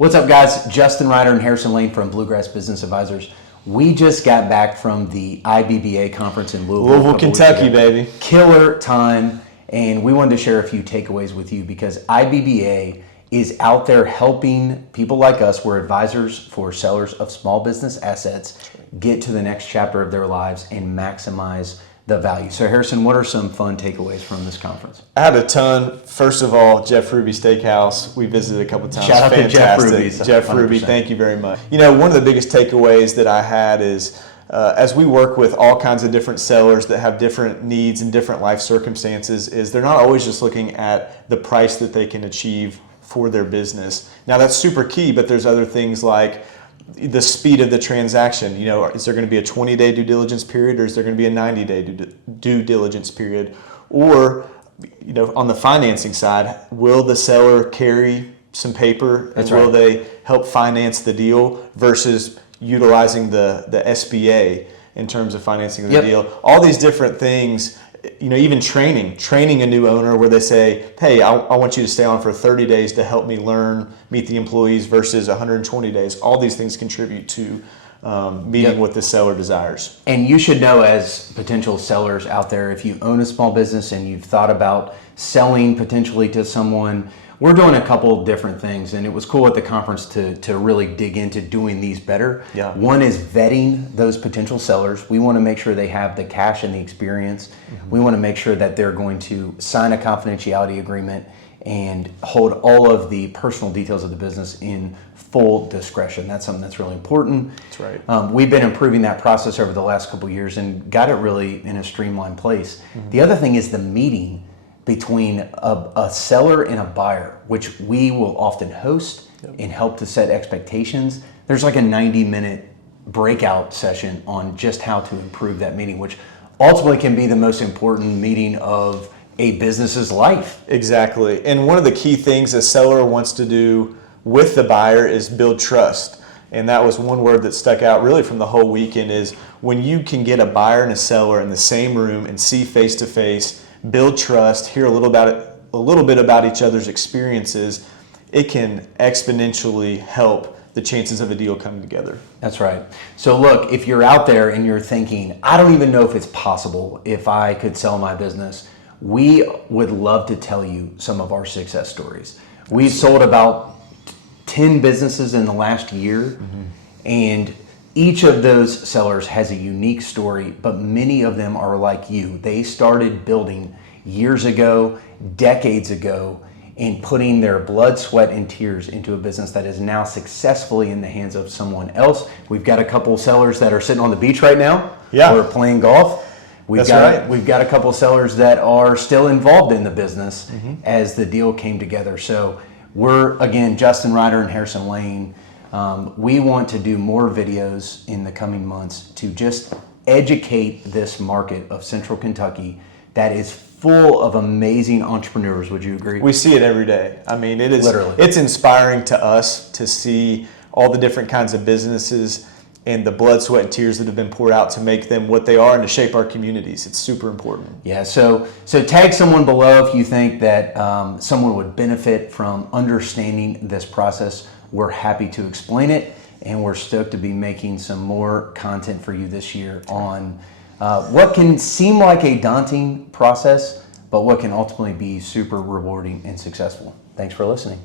What's up, guys? Justin Ryder and Harrison Lane from Bluegrass Business Advisors. We just got back from the IBBA conference in Louisville, Kentucky, baby. Killer time, and we wanted to share a few takeaways with you because IBBA is out there helping people like us. We're advisors for sellers of small business assets get to the next chapter of their lives and maximize the value. So Harrison, what are some fun takeaways from this conference? I had a ton. First of all, Jeff Ruby Steakhouse. We visited a couple of times. Shout out to Jeff Ruby. Jeff Ruby, thank you very much. You know, one of the biggest takeaways that I had is as we work with all kinds of different sellers that have different needs and different life circumstances, is they're not always just looking at the price that they can achieve for their business. Now that's super key, but there's other things like the speed of the transaction. You know, is there going to be a 20-day due diligence period, or is there going to be a 90-day due diligence period? Or, you know, on the financing side, will the seller carry some paper and will they help finance the deal versus utilizing the SBA in terms of financing the deal? All these different things. You know, even training a new owner where they say, hey, I want you to stay on for 30 days to help me learn, meet the employees versus 120 days. All these things contribute to meeting what the seller desires. And you should know, as potential sellers out there, if you own a small business and you've thought about selling potentially to someone, we're doing a couple different things, and it was cool at the conference to really dig into doing these better. Yeah. One is vetting those potential sellers. We want to make sure they have the cash and the experience. Mm-hmm. We want to make sure that they're going to sign a confidentiality agreement and hold all of the personal details of the business in full discretion. That's something that's really important. That's right. We've been improving that process over the last couple of years and got it really in a streamlined place. Mm-hmm. The other thing is the meeting between a seller and a buyer, which we will often host and help to set expectations. There's like a 90-minute breakout session on just how to improve that meeting, which ultimately can be the most important meeting of a business's life. Exactly. And one of the key things a seller wants to do with the buyer is build trust. And that was one word that stuck out really from the whole weekend, is when you can get a buyer and a seller in the same room and see face to face, build trust, hear a little bit about each other's experiences, it can exponentially help the chances of a deal coming together. That's right. So look, if you're out there and you're thinking, I don't even know if it's possible if I could sell my business, we would love to tell you some of our success stories. We've sold about 10 businesses in the last year, and each of those sellers has a unique story, but many of them are like you. They started building years ago, decades ago, and putting their blood, sweat, and tears into a business that is now successfully in the hands of someone else. We've got a couple sellers that are sitting on the beach right now. Yeah. We're playing golf. We've Right. got a couple sellers that are still involved in the business as the deal came together. So we're, again, Justin Ryder and Harrison Lane. We want to do more videos in the coming months to just educate this market of Central Kentucky that is full of amazing entrepreneurs. Would you agree? We see it every day. I mean, it is Literally. It's inspiring to us to see all the different kinds of businesses and the blood, sweat, and tears that have been poured out to make them what they are and to shape our communities. It's super important. Yeah, so tag someone below if you think that someone would benefit from understanding this process. We're happy to explain it, and we're stoked to be making some more content for you this year on what can seem like a daunting process, but what can ultimately be super rewarding and successful. Thanks for listening.